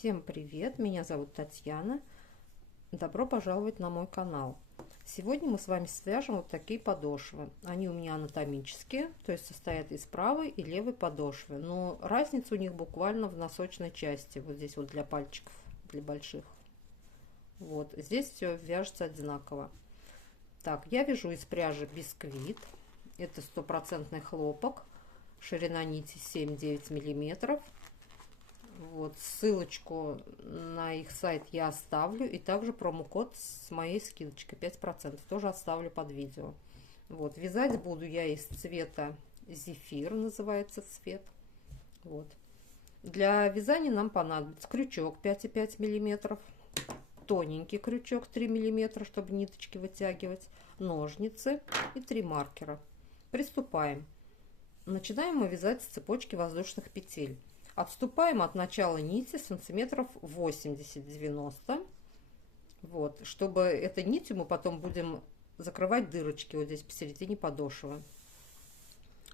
Всем привет! Меня зовут Татьяна. Добро пожаловать на мой канал. Сегодня мы с вами свяжем вот такие подошвы. Они у меня анатомические, то есть состоят из правой и левой подошвы. Но разница у них буквально в носочной части. Вот здесь вот для пальчиков, для больших. Вот здесь все вяжется одинаково. Так, я вяжу из пряжи бисквит. Это стопроцентный хлопок. Ширина нити 7-9 миллиметров. Вот, ссылочку на их сайт я оставлю, и также промокод с моей скидочкой 5% тоже оставлю под видео. Вот, вязать буду я из цвета зефир, называется цвет. Вот. Для вязания нам понадобится крючок 5,5 миллиметров, тоненький крючок 3 миллиметра, чтобы ниточки вытягивать, ножницы и 3 маркера. Приступаем. Начинаем мы вязать с цепочки воздушных петель. Отступаем от начала нити сантиметров 80-90. Вот, чтобы этой нитью мы потом будем закрывать дырочки вот здесь посередине подошвы.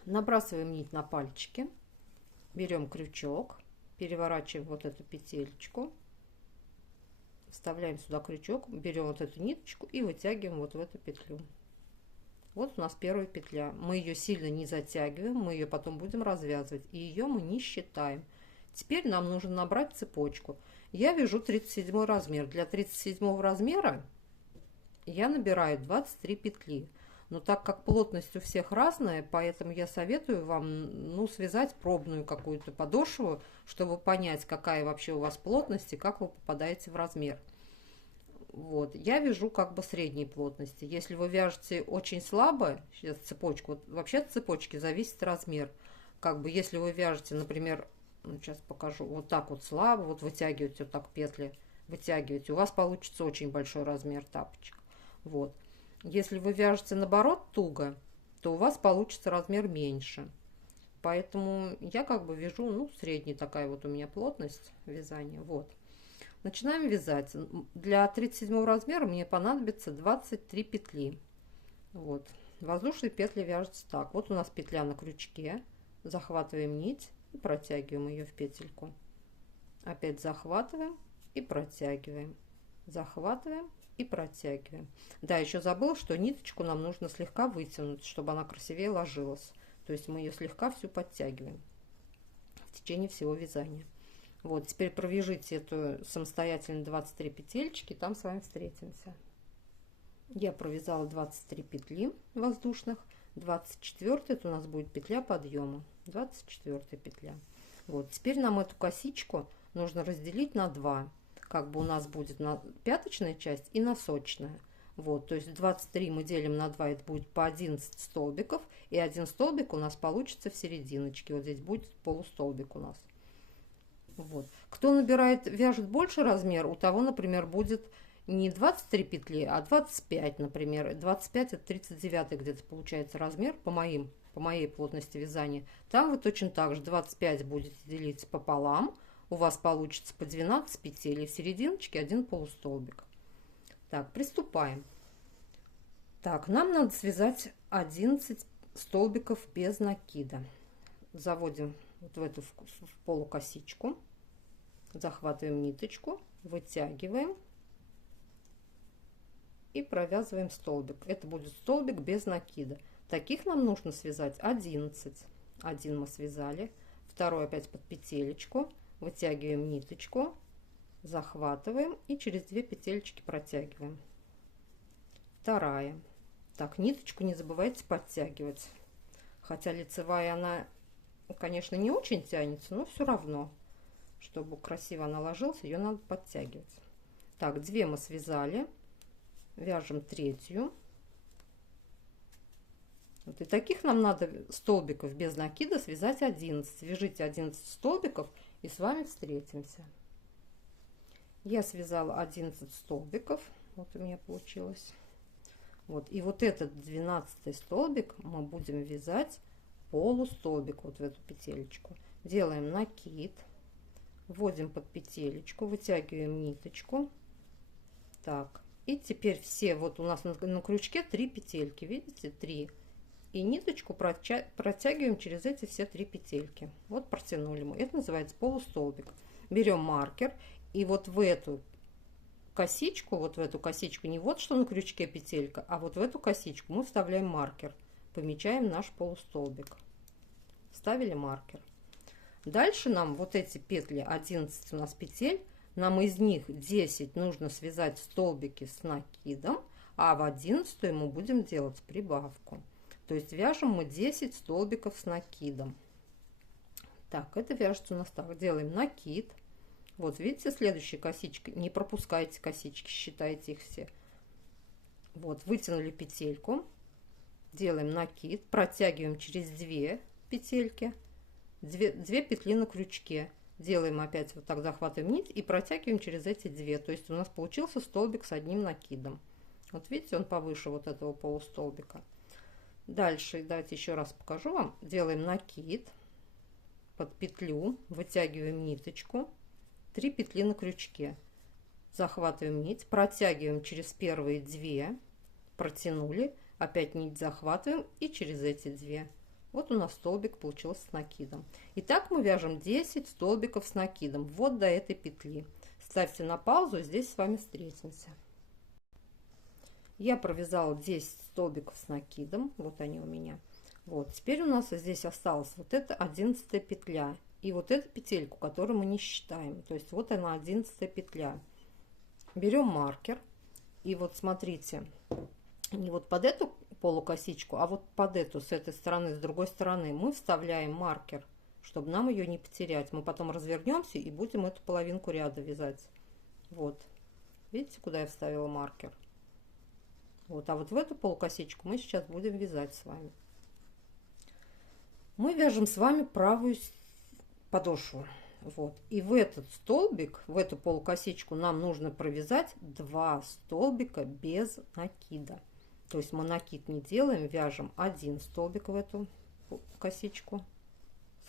Набрасываем нить на пальчики. Берем крючок, переворачиваем вот эту петелечку. Вставляем сюда крючок, берем вот эту ниточку и вытягиваем вот в эту петлю. Вот у нас первая петля. Мы ее сильно не затягиваем, мы ее потом будем развязывать. И ее мы не считаем. Теперь нам нужно набрать цепочку. Я вяжу 37 размер. Для 37 размера я набираю 23 петли. Но так как плотность у всех разная, поэтому я советую вам связать пробную какую-то подошву, чтобы понять, какая вообще у вас плотность и как вы попадаете в размер. Вот, я вяжу как бы средней плотности. Если вы вяжете очень слабо, сейчас цепочку, вот, вообще от цепочки зависит размер. Как бы если вы вяжете, например, сейчас покажу, вот так вот слабо, вот вытягиваете вот так петли, вытягиваете, у вас получится очень большой размер тапочек. Вот. Если вы вяжете наоборот туго, то у вас получится размер меньше. Поэтому я как бы вяжу, средняя такая вот у меня плотность вязания. Вот. Начинаем вязать. Для 37 размера мне понадобится 23 петли. Вот. Воздушные петли вяжутся так. Вот у нас петля на крючке. Захватываем нить и протягиваем ее в петельку. Опять захватываем и протягиваем. Захватываем и протягиваем. Да, еще забыл, что ниточку нам нужно слегка вытянуть, чтобы она красивее ложилась. То есть мы ее слегка всю подтягиваем в течение всего вязания. Вот, теперь провяжите эту самостоятельно 23 петельки, там с вами встретимся. Я провязала 23 петли воздушных, 24 это у нас будет петля подъема, 24 петля. Вот, теперь нам эту косичку нужно разделить на 2, как бы у нас будет пяточная часть и носочная. Вот, то есть 23 мы делим на 2, это будет по 11 столбиков, и один столбик у нас получится в серединочке, вот здесь будет полустолбик у нас. Вот. Кто вяжет больше размер, у того, например, будет не 23 петли, а 25, например. 25 это 39 где-то получается размер по моей плотности вязания. Там вы точно так же 25 будете делить пополам, у вас получится по 12 петель, и в серединочке один полустолбик. Так, приступаем. Так, нам надо связать 11 столбиков без накида. Заводим вот в эту в полукосичку, захватываем ниточку, вытягиваем и провязываем столбик. Это будет столбик без накида. Таких нам нужно связать 11. Один мы связали, второй опять под петелечку, вытягиваем ниточку, захватываем и через 2 петелечки протягиваем. Вторая. Так, ниточку не забывайте подтягивать, хотя лицевая она, конечно, не очень тянется, но все равно, чтобы красиво она ложилась, ее надо подтягивать. Так, 2 мы связали, вяжем третью. Вот, и таких нам надо столбиков без накида связать 11. Вяжите 11 столбиков, и с вами встретимся. Я связала 11 столбиков, вот у меня получилось. Вот, и вот этот 12 столбик мы будем вязать полустолбик вот в эту петелечку. Делаем накид, вводим под петелечку, вытягиваем ниточку. Так, и теперь все, вот у нас на крючке 3 петельки, видите, 3. И ниточку протягиваем через эти все 3 петельки. Вот протянули мы. Это называется полустолбик. Берем маркер И вот в эту косичку, вот в эту косичку, не вот что на крючке петелька, а вот в эту косичку мы вставляем маркер, помечаем наш полустолбик. Вставили маркер. Дальше нам вот эти петли, 11 у нас петель, нам из них 10 нужно связать столбики с накидом, а в 11 мы будем делать прибавку. То есть вяжем мы 10 столбиков с накидом. Так, это вяжется у нас так. Делаем накид. Вот видите, следующая косичка. Не пропускайте косички, считайте их все. Вот, вытянули петельку. Делаем накид. Протягиваем через 2 петельки. 2 петли на крючке. Делаем опять вот так, захватываем нить и протягиваем через эти 2. То есть у нас получился столбик с одним накидом. Вот видите, он повыше вот этого полустолбика. Дальше, давайте еще раз покажу вам. Делаем накид под петлю, вытягиваем ниточку, 3 петли на крючке. Захватываем нить, протягиваем через первые 2, протянули, опять нить захватываем и через эти 2. Вот у нас столбик получился с накидом. Итак, мы вяжем 10 столбиков с накидом вот до этой петли. Ставьте на паузу, здесь с вами встретимся. Я провязала 10 столбиков с накидом, вот они у меня. Вот, теперь у нас здесь осталась вот эта 11 петля и вот эту петельку, которую мы не считаем. То есть вот она 11 петля. Берем маркер и вот смотрите, не вот под эту полукосичку, а вот под эту, с этой стороны, с другой стороны мы вставляем маркер, чтобы нам ее не потерять. Мы потом развернемся и будем эту половинку ряда вязать. Вот, видите, куда я вставила маркер? Вот, а вот в эту полукосичку мы сейчас будем вязать с вами. Мы вяжем с вами правую подошву. Вот. И в этот столбик, в эту полукосичку нам нужно провязать 2 столбика без накида. То есть мы накид не делаем, вяжем 1 столбик в эту косичку.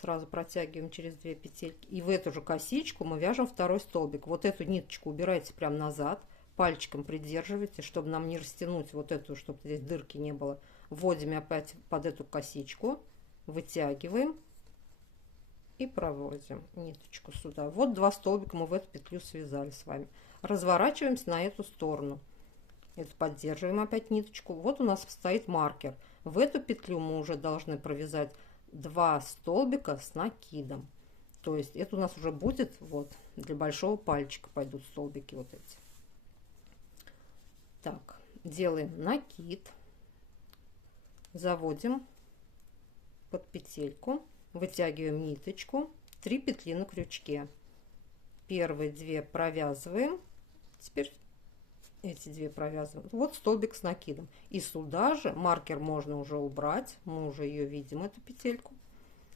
Сразу протягиваем через 2 петельки. И в эту же косичку мы вяжем 2 столбик. Вот эту ниточку убирайте прямо назад. Пальчиком придерживайте, чтобы нам не растянуть вот эту, чтобы здесь дырки не было. Вводим опять под эту косичку, вытягиваем и проводим ниточку сюда. Вот 2 столбика мы в эту петлю связали с вами. Разворачиваемся на эту сторону. Это поддерживаем опять ниточку. Вот у нас стоит маркер. В эту петлю мы уже должны провязать 2 столбика с накидом. То есть это у нас уже будет вот для большого пальчика пойдут столбики вот эти. Так, делаем накид, заводим под петельку, вытягиваем ниточку, 3 петли на крючке. Первые 2 провязываем, теперь эти 2 провязываем. Вот столбик с накидом. И сюда же маркер можно уже убрать, мы уже ее видим, эту петельку.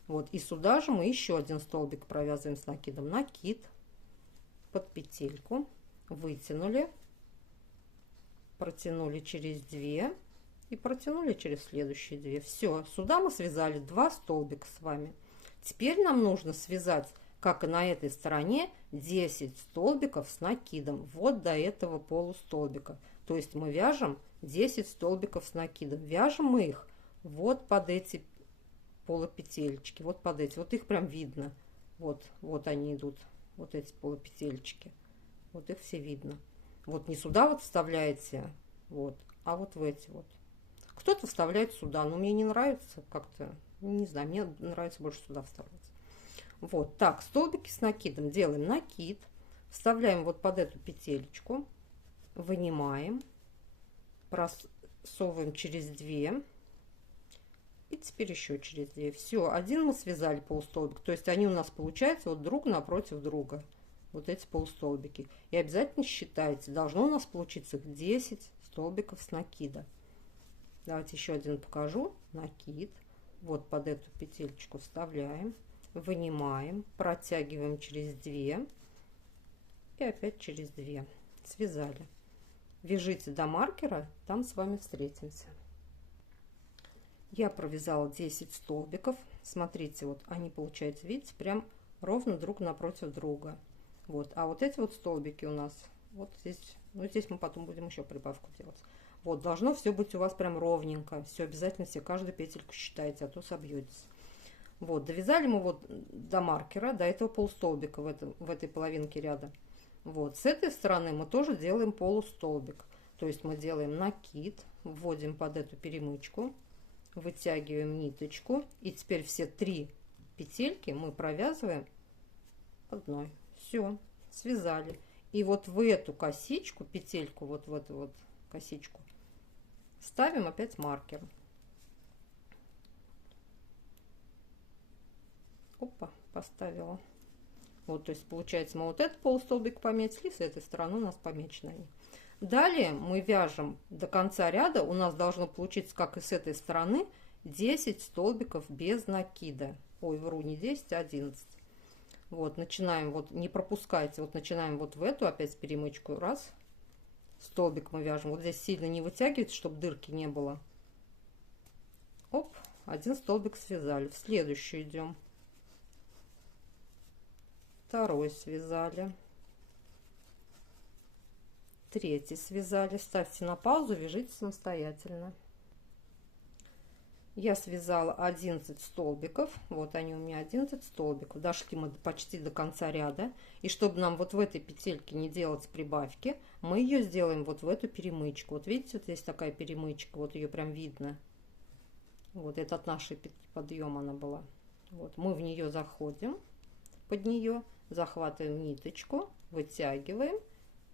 Вот, и сюда же мы еще 1 столбик провязываем с накидом. Накид под петельку, вытянули. Протянули через 2 и протянули через следующие 2. Все, сюда мы связали 2 столбика с вами. Теперь нам нужно связать, как и на этой стороне, 10 столбиков с накидом вот до этого полустолбика. То есть мы вяжем 10 столбиков с накидом. Вяжем мы их вот под эти полупетельчики, вот под эти. Вот их прям видно. Вот, вот они идут, вот эти полупетельчики. Вот их все видно. Вот не сюда вот вставляете, вот, а вот в эти вот. Кто-то вставляет сюда, но мне не нравится как-то, не знаю, мне нравится больше сюда вставлять. Вот, так, столбики с накидом. Делаем накид, вставляем вот под эту петелечку, вынимаем, просовываем через 2 и теперь еще через 2. Все, один мы связали полустолбик, то есть они у нас получаются вот друг напротив друга. Вот эти полустолбики. И обязательно считайте, должно у нас получиться 10 столбиков с накида. Давайте еще один покажу. Накид. Вот под эту петельку вставляем, вынимаем, протягиваем через 2 и опять через 2. Связали. Вяжите до маркера, там с вами встретимся. Я провязала 10 столбиков. Смотрите, вот они получаются, видите, прям ровно друг напротив друга. Вот, а вот эти вот столбики у нас вот здесь, ну здесь мы потом будем еще прибавку делать. Вот, должно все быть у вас прям ровненько. Все обязательно, все каждую петельку считайте, а то собьетесь. Вот, довязали мы вот до маркера, до этого полустолбика в этой половинке ряда. Вот, с этой стороны мы тоже делаем полустолбик. То есть мы делаем накид, вводим под эту перемычку, вытягиваем ниточку. И теперь все 3 петельки мы провязываем одной. Все, связали. И вот в эту косичку, петельку, вот в эту вот косичку, ставим опять маркер. Опа, поставила. Вот, то есть получается, мы вот этот полустолбик пометили, с этой стороны у нас помечены они. Далее мы вяжем до конца ряда, у нас должно получиться, как и с этой стороны, 10 столбиков без накида. Ой, вру, не 10, а 11. Вот, начинаем, вот, не пропускайте, вот начинаем вот в эту опять перемычку, раз, столбик мы вяжем, вот здесь сильно не вытягивайте, чтобы дырки не было. Оп, один столбик связали, в следующую идем. Второй связали, третий связали, ставьте на паузу, вяжите самостоятельно. Я связала 11 столбиков, вот они у меня 11 столбиков, дошли мы почти до конца ряда, и чтобы нам вот в этой петельке не делать прибавки, мы ее сделаем вот в эту перемычку. Вот видите, вот здесь такая перемычка, вот ее прям видно, вот это от нашей петли подъема она была. Вот мы в нее заходим, под нее захватываем ниточку, вытягиваем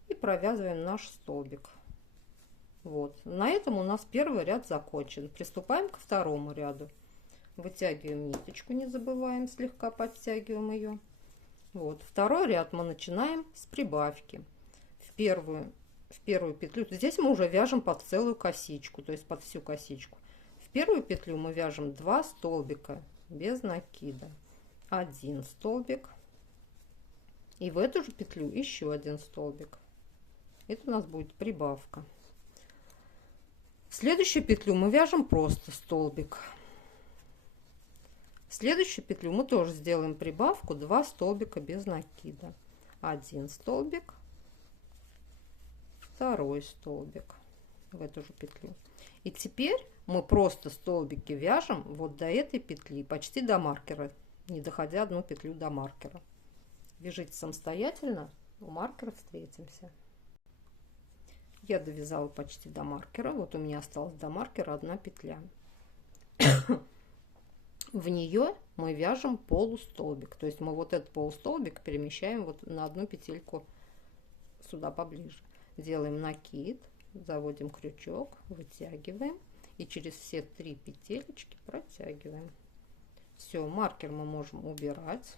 и провязываем наш столбик. Вот, на этом у нас первый ряд закончен. Приступаем ко второму ряду. Вытягиваем ниточку, не забываем, слегка подтягиваем ее. Вот, второй ряд мы начинаем с прибавки. В первую петлю, здесь мы уже вяжем под целую косичку, то есть под всю косичку. В первую петлю мы вяжем 2 столбика без накида, 1 столбик, и в эту же петлю еще 1 столбик. Это у нас будет прибавка. В следующую петлю мы вяжем просто столбик. В следующую петлю мы тоже сделаем прибавку 2 столбика без накида, 1 столбик, 2 столбик в эту же петлю. И теперь мы просто столбики вяжем вот до этой петли, почти до маркера, не доходя одну петлю до маркера. Вяжите самостоятельно, у маркера встретимся. Я довязала почти до маркера, вот у меня осталась до маркера 1 петля. В нее мы вяжем полустолбик, то есть мы вот этот полустолбик перемещаем вот на 1 петельку сюда поближе. Делаем накид, заводим крючок, вытягиваем и через все 3 петелечки протягиваем. Все, маркер мы можем убирать.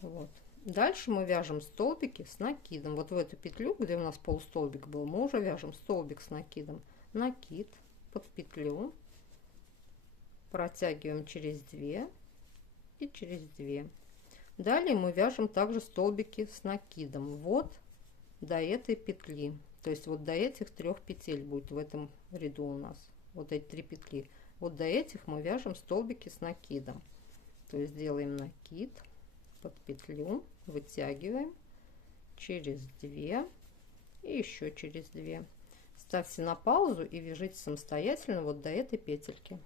Вот. Дальше мы вяжем столбики с накидом. Вот в эту петлю, где у нас полустолбик был, мы уже вяжем столбик с накидом. Накид под петлю, протягиваем через 2 и через 2. Далее мы вяжем также столбики с накидом вот до этой петли. То есть вот до этих 3 петель будет в этом ряду у нас. Вот эти 3 петли. Вот до этих мы вяжем столбики с накидом. То есть делаем накид под петлю, вытягиваем через 2 и еще через 2. Ставьте на паузу и вяжите самостоятельно вот до этой петельки.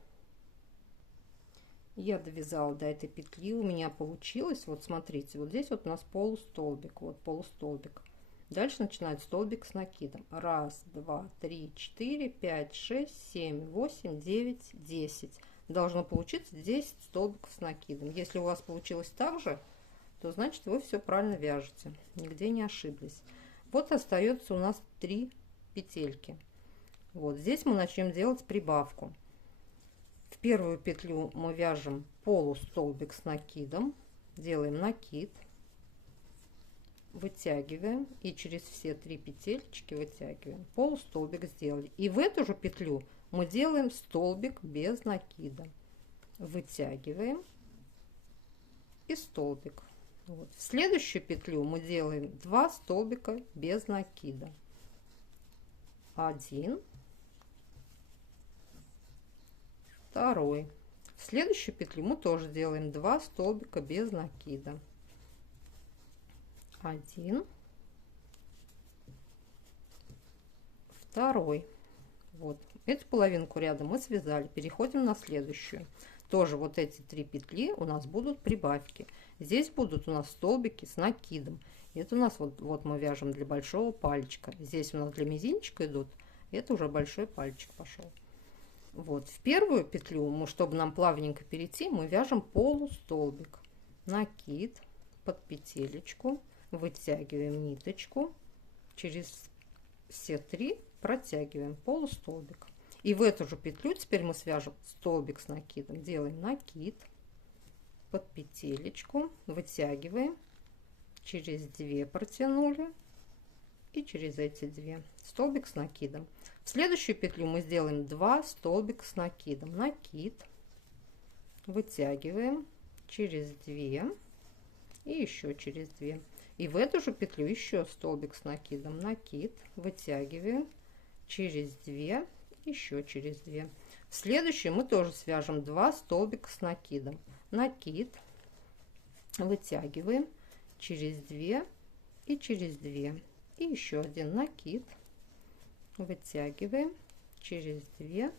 Я довязала до этой петли, у меня получилось, вот смотрите, вот здесь вот у нас полустолбик, вот полустолбик. Дальше начинает столбик с накидом. 1, 2, 3, 4, 5, 6, 7, 8, 9, 10. Должно получиться 10 столбиков с накидом. Если у вас получилось так же, то значит вы все правильно вяжете, нигде не ошиблись. Вот остается у нас 3 петельки. Вот здесь мы начнем делать прибавку. В первую петлю мы вяжем полустолбик с накидом, делаем накид, вытягиваем и через все 3 петелечки вытягиваем. Полустолбик сделали. И в эту же петлю мы делаем столбик без накида, вытягиваем и столбик. Вот. В следующую петлю мы делаем 2 столбика без накида, 1, 2. В следующую петлю мы тоже делаем 2 столбика без накида, 1, 2. Вот эту половинку ряда мы связали, переходим на следующую. Тоже вот эти 3 петли у нас будут прибавки. Здесь будут у нас столбики с накидом. Это у нас вот мы вяжем для большого пальчика. Здесь у нас для мизинчика идут. Это уже большой пальчик пошел. Вот в первую петлю, чтобы нам плавненько перейти, мы вяжем полустолбик. Накид под петелечку, вытягиваем ниточку, через все 3 протягиваем полустолбик. И в эту же петлю теперь мы свяжем столбик с накидом. Делаем накид под петелечку, вытягиваем, через 2 протянули и через эти 2 столбик с накидом. В следующую петлю мы сделаем 2 столбика с накидом. Накид, вытягиваем, через 2 и еще через 2. И в эту же петлю еще столбик с накидом. Накид, вытягиваем, через 2, еще через 2. В следующую мы тоже свяжем 2 столбика с накидом. Накид, вытягиваем, через 2 и через 2. И еще один накид, вытягиваем, через 2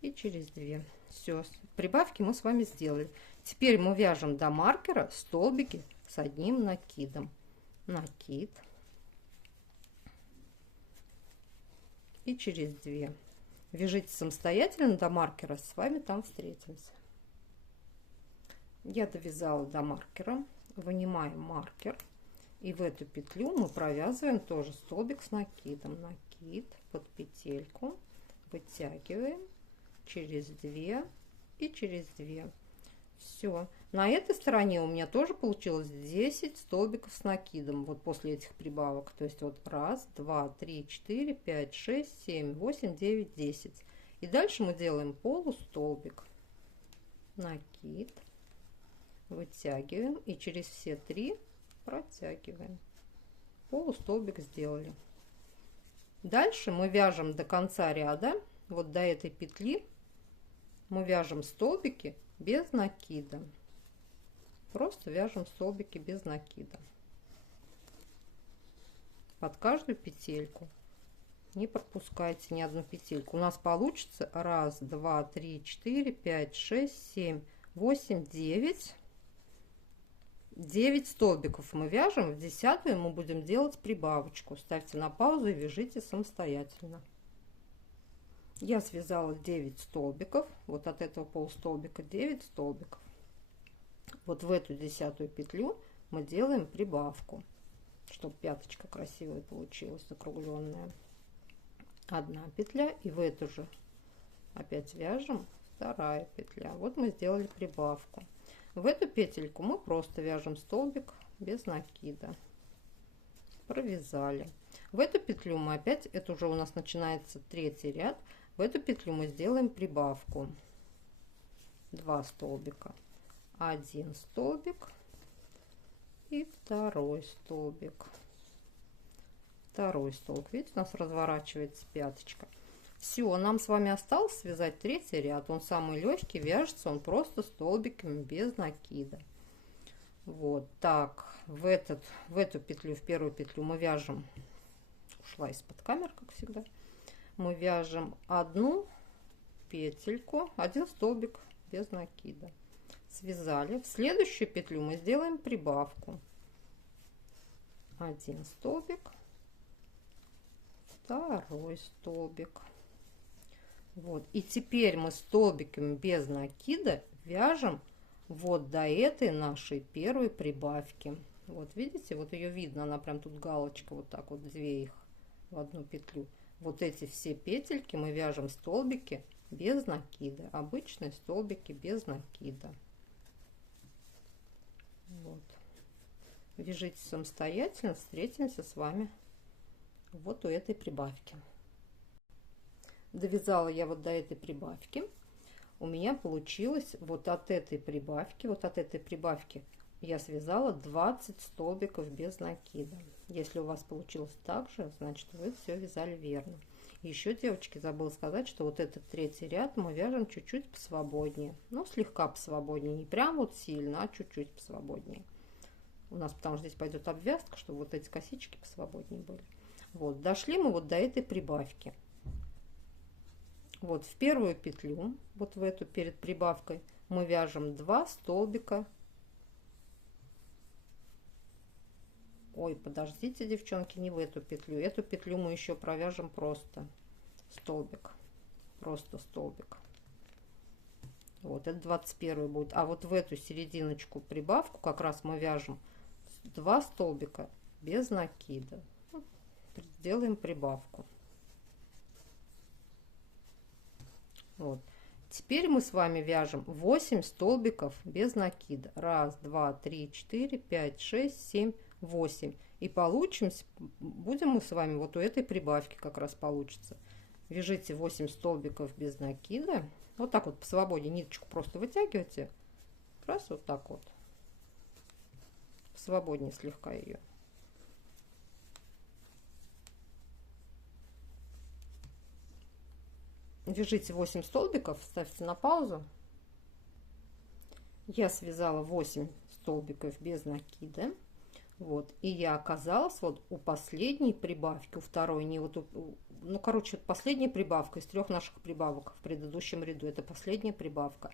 и через 2. Все, прибавки мы с вами сделали. Теперь мы вяжем до маркера столбики с одним накидом. Накид и через 2. Вяжите самостоятельно до маркера, с вами там встретимся. Я довязала до маркера, вынимаем маркер, и в эту петлю мы провязываем тоже столбик с накидом. Накид под петельку, вытягиваем, через 2 и через 2. Все. На этой стороне у меня тоже получилось 10 столбиков с накидом, вот после этих прибавок. То есть вот 1, 2, 3, 4, 5, 6, 7, 8, 9, 10. И дальше мы делаем полустолбик, накид, вытягиваем и через все 3 протягиваем. Полустолбик сделали. Дальше мы вяжем до конца ряда, вот до этой петли мы вяжем столбики без накида. Просто вяжем столбики без накида под каждую петельку. Не пропускайте ни одну петельку. У нас получится 1, 2, 3, 4, 5, 6, 7, 8, 9. 9 столбиков мы вяжем. В 10-ю мы будем делать прибавочку. Ставьте на паузу и вяжите самостоятельно. Я связала 9 столбиков. Вот от этого полустолбика 9 столбиков. Вот в эту 10-ю петлю мы делаем прибавку, чтобы пяточка красивая получилась, закругленная. Одна петля, и в эту же опять вяжем 2 петля. Вот мы сделали прибавку. В эту петельку мы просто вяжем столбик без накида. Провязали. В эту петлю мы опять, это уже у нас начинается 3-й ряд, в эту петлю мы сделаем прибавку. 2 столбика, 1 столбик и 2 столбик. 2 столбик, видите, у нас разворачивается пяточка. Все, нам с вами осталось связать 3-й ряд. Он самый легкий, вяжется он просто столбиками без накида. Вот так, в эту петлю, в первую петлю мы вяжем, ушла из-под камер, как всегда, мы вяжем 1 петельку, 1 столбик без накида. Связали. В следующую петлю мы сделаем прибавку. 1 столбик, 2 столбик. Вот. И теперь мы столбиками без накида вяжем вот до этой нашей первой прибавки. Вот видите, вот ее видно, она прям тут галочка, вот так вот 2 их в одну петлю. Вот эти все петельки мы вяжем столбики без накида, обычные столбики без накида. Вот. Вяжите самостоятельно, встретимся с вами вот у этой прибавки. Довязала я вот до этой прибавки. У меня получилось вот от этой прибавки я связала 20 столбиков без накида. Если у вас получилось так же, значит вы все вязали верно. Еще, девочки, забыла сказать, что вот этот 3-й ряд мы вяжем чуть-чуть посвободнее. Ну, слегка посвободнее, не прям вот сильно, а чуть-чуть посвободнее. У нас потому что здесь пойдет обвязка, чтобы вот эти косички посвободнее были. Вот, дошли мы вот до этой прибавки. Вот в первую петлю, вот в эту перед прибавкой, мы вяжем 2 столбика Ой, подождите, девчонки, не в эту петлю. Эту петлю мы еще провяжем просто столбик. Просто столбик. Вот, это 21 будет. А вот в эту серединочку прибавку как раз мы вяжем 2 столбика без накида. Вот, сделаем прибавку. Вот. Теперь мы с вами вяжем 8 столбиков без накида. 1, 2, 3, 4, 5, 6, 7, 8. И получимся, будем мы с вами вот у этой прибавки как раз получится. Вяжите 8 столбиков без накида. Вот так вот по свободе ниточку просто вытягивайте. Раз вот так вот. Свободнее слегка ее. Вяжите 8 столбиков, ставьте на паузу. Я связала 8 столбиков без накида. Вот, и я оказалась вот у последней прибавки, у второй, не вот ну, короче, последняя прибавка из 3 наших прибавок в предыдущем ряду. Это последняя прибавка.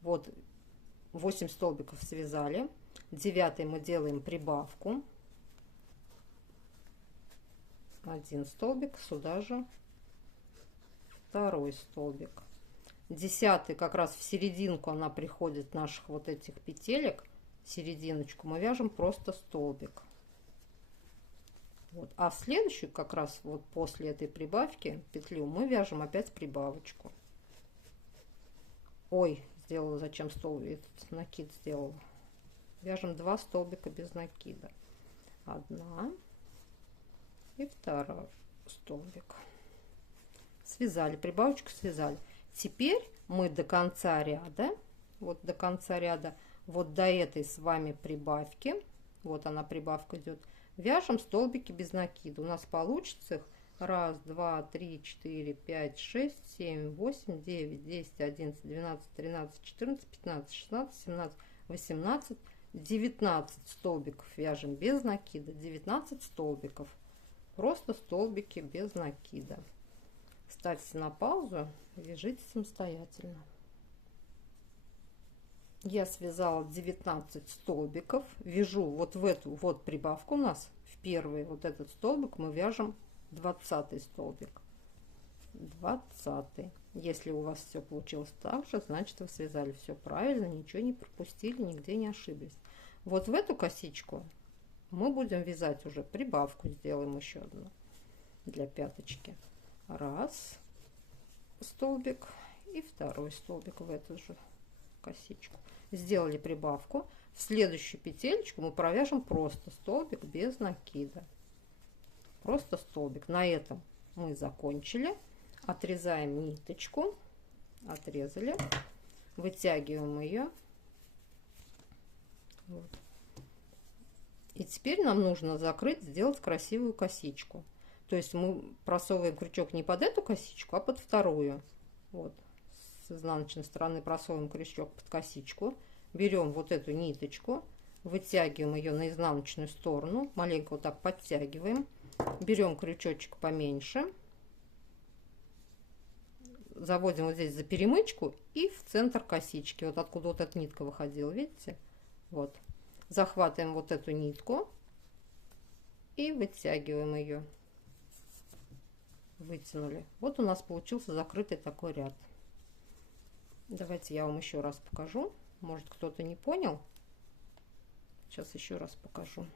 Вот, 8 столбиков связали. 9 мы делаем прибавку. 1 столбик, сюда же 2 столбик. 10 как раз в серединку она приходит наших вот этих петелек. Серединочку мы вяжем просто столбик. Вот. А в следующую как раз вот после этой прибавки петлю мы вяжем опять прибавочку. Ой, сделала зачем столбик, этот накид сделала. Вяжем 2 столбика без накида. 1 и 2 столбик. Связали прибавочку, связали. Теперь мы до конца ряда, вот до конца ряда, вот до этой с вами прибавки, вот она прибавка идет, вяжем столбики без накида. У нас получится их 1, 2, 3, 4, 5, 6, 7, 8, 9, 10, 11, 12, 13, 14, 15, 16, 17, 18, 19 столбиков вяжем без накида. 19 столбиков. Просто столбики без накида. Ставьте на паузу, вяжите самостоятельно. Я связала 19 столбиков, вяжу вот в эту вот прибавку у нас, в первый вот этот столбик мы вяжем 20 столбик. 20. Если у вас все получилось так же, значит вы связали все правильно, ничего не пропустили, нигде не ошиблись. Вот в эту косичку мы будем вязать уже прибавку, сделаем еще одну для пяточки. 1 столбик и 2 столбик в эту же косичку. Сделали прибавку. В следующую петелечку мы провяжем просто столбик без накида. Просто столбик. На этом мы закончили. Отрезаем ниточку. Отрезали. Вытягиваем ее. Вот. И теперь нам нужно закрыть, сделать красивую косичку. То есть мы просовываем крючок не под эту косичку, а под вторую. Вот. С изнаночной стороны просовываем крючок под косичку, берем вот эту ниточку, вытягиваем ее на изнаночную сторону, маленько вот так подтягиваем, берем крючочек поменьше, заводим вот здесь за перемычку и в центр косички, вот откуда вот эта нитка выходила, видите? Вот. Захватываем вот эту нитку и вытягиваем ее. Вытянули. Вот у нас получился закрытый такой ряд. Давайте я вам еще раз покажу. Может, кто-то не понял. Сейчас еще раз покажу.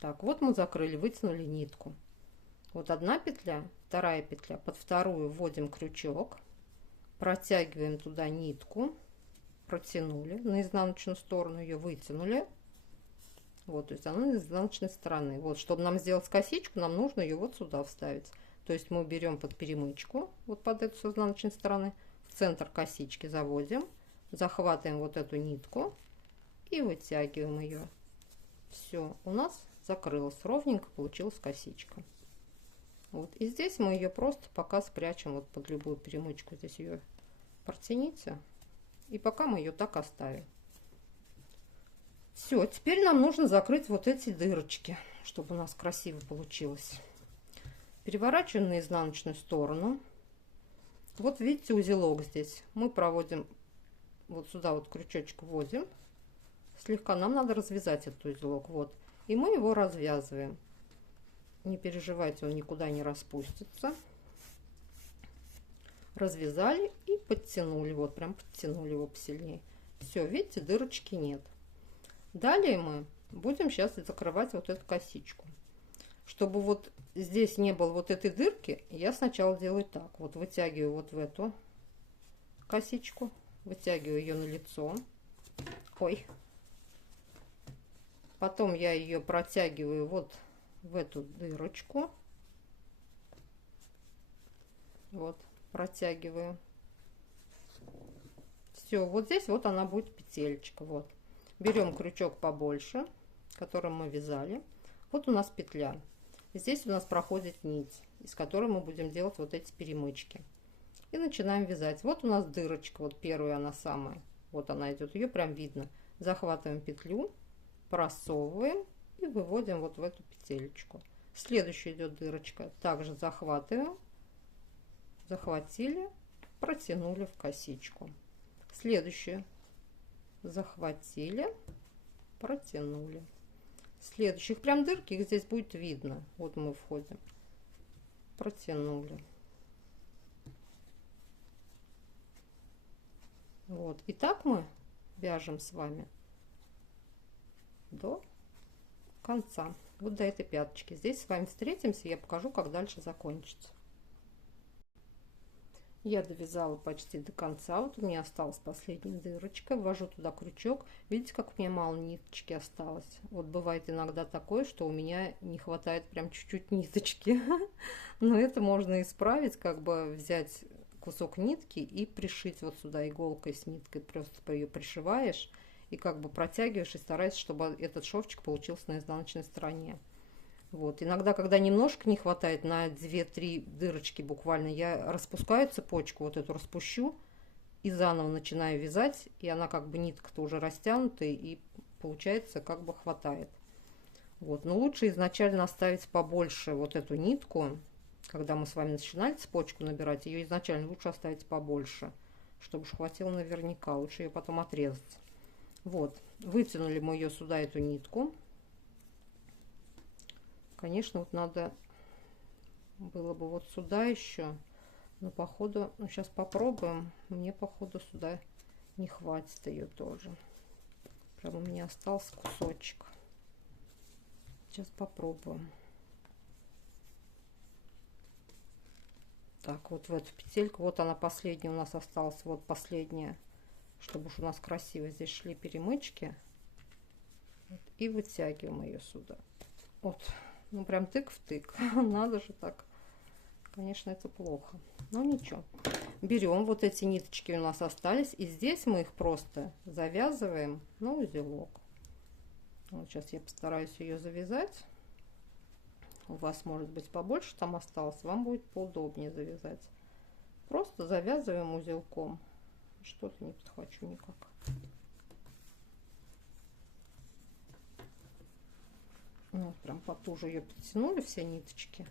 Так, вот мы закрыли, вытянули нитку. Вот одна петля, вторая петля. Под вторую вводим крючок, протягиваем туда нитку, протянули на изнаночную сторону, ее вытянули. Вот, то есть она с изнаночной стороны. Вот, чтобы нам сделать косичку, нам нужно ее вот сюда вставить. То есть мы берем под перемычку, вот под эту с изнаночной стороны, в центр косички заводим, захватываем вот эту нитку и вытягиваем ее. Все, у нас закрылась, ровненько получилась косичка. Вот, и здесь мы ее просто пока спрячем вот под любую перемычку. Здесь ее протяните, и пока мы ее так оставим. Все, теперь нам нужно закрыть вот эти дырочки, чтобы у нас красиво получилось. Переворачиваем на изнаночную сторону. Вот видите узелок здесь. Мы проводим вот сюда вот крючочек вводим, слегка нам надо развязать этот узелок. Вот. И мы его развязываем. Не переживайте, он никуда не распустится. Развязали и подтянули. Вот, прям подтянули его посильнее. Все, видите, дырочки нет. Далее мы будем сейчас закрывать вот эту косичку. Чтобы вот здесь не было вот этой дырки, я сначала делаю так. Вот вытягиваю вот в эту косичку. Вытягиваю ее на лицо. Ой. Потом я ее протягиваю вот в эту дырочку. Вот, протягиваю. Все, вот здесь вот она будет петелечка. Вот. Берем крючок побольше, которым мы вязали. Вот у нас петля. Здесь у нас проходит нить, из которой мы будем делать вот эти перемычки. И начинаем вязать. Вот у нас дырочка, вот первая она самая. Вот она идет, ее прям видно. Захватываем петлю, просовываем и выводим вот в эту петелечку. Следующая идет дырочка. Также захватываем, захватили, протянули в косичку. Следующую захватили, протянули. Следующих прям дырки, их здесь будет видно. Вот мы входим, протянули. Вот. И так мы вяжем с вами до конца. Вот до этой пяточки. Здесь с вами встретимся, я покажу, как дальше закончится. Я довязала почти до конца. Вот у меня осталась последняя дырочка. Ввожу туда крючок. Видите, как у меня мало ниточки осталось? Вот бывает иногда такое, что у меня не хватает прям чуть-чуть ниточки. Но это можно исправить, как бы взять кусок нитки и пришить вот сюда иголкой с ниткой. Просто ее пришиваешь и как бы протягиваешь и стараешься, чтобы этот шовчик получился на изнаночной стороне. Вот. Иногда, когда немножко не хватает, на 2-3 дырочки буквально, я распускаю цепочку, вот эту распущу и заново начинаю вязать, и она как бы нитка-то уже растянутая, и получается как бы хватает. Вот. Но лучше изначально оставить побольше вот эту нитку, когда мы с вами начинали цепочку набирать, ее изначально лучше оставить побольше, чтобы уж хватило наверняка, лучше ее потом отрезать. Вот. Вытянули мы ее сюда, эту нитку. Конечно, вот надо было бы вот сюда еще, но походу, ну сейчас попробуем, мне походу сюда не хватит ее тоже. Прям у меня остался кусочек. Сейчас попробуем. Так, вот в эту петельку, вот она последняя у нас осталась, вот последняя, чтобы уж у нас красиво здесь шли перемычки. Вот, и вытягиваем ее сюда. Вот. Ну, прям тык в тык. Надо же так. Конечно, это плохо. Но ничего. Берем вот эти ниточки у нас остались. И здесь мы их просто завязываем на узелок. Вот сейчас я постараюсь ее завязать. У вас может быть побольше там осталось. Вам будет поудобнее завязать. Просто завязываем узелком. Что-то не подхвачу никак. Вот, прям потуже ее подтянули все ниточки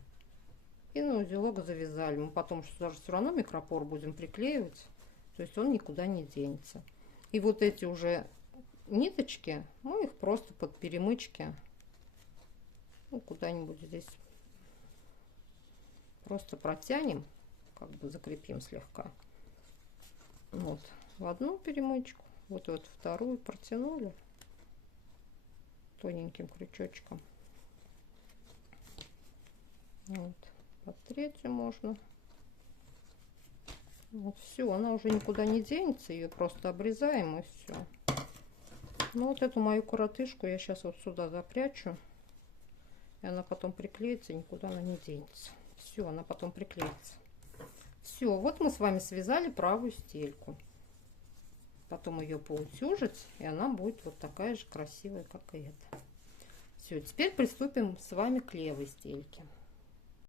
и на узелок завязали. Мы потом даже все равно микропор будем приклеивать, то есть он никуда не денется. И вот эти уже ниточки, мы их просто под перемычки, ну, куда-нибудь здесь просто протянем, как бы закрепим слегка. Вот в одну перемычку, вот эту вторую протянули тоненьким крючочком. Вот, под третью можно. Вот все, она уже никуда не денется, ее просто обрезаем и все. Ну вот эту мою коротышку я сейчас вот сюда запрячу, и она потом приклеится, и никуда она не денется. Все, она потом приклеится. Все, вот мы с вами связали правую стельку. Потом ее поутюжить, и она будет вот такая же красивая, как и эта. Все, теперь приступим с вами к левой стельке.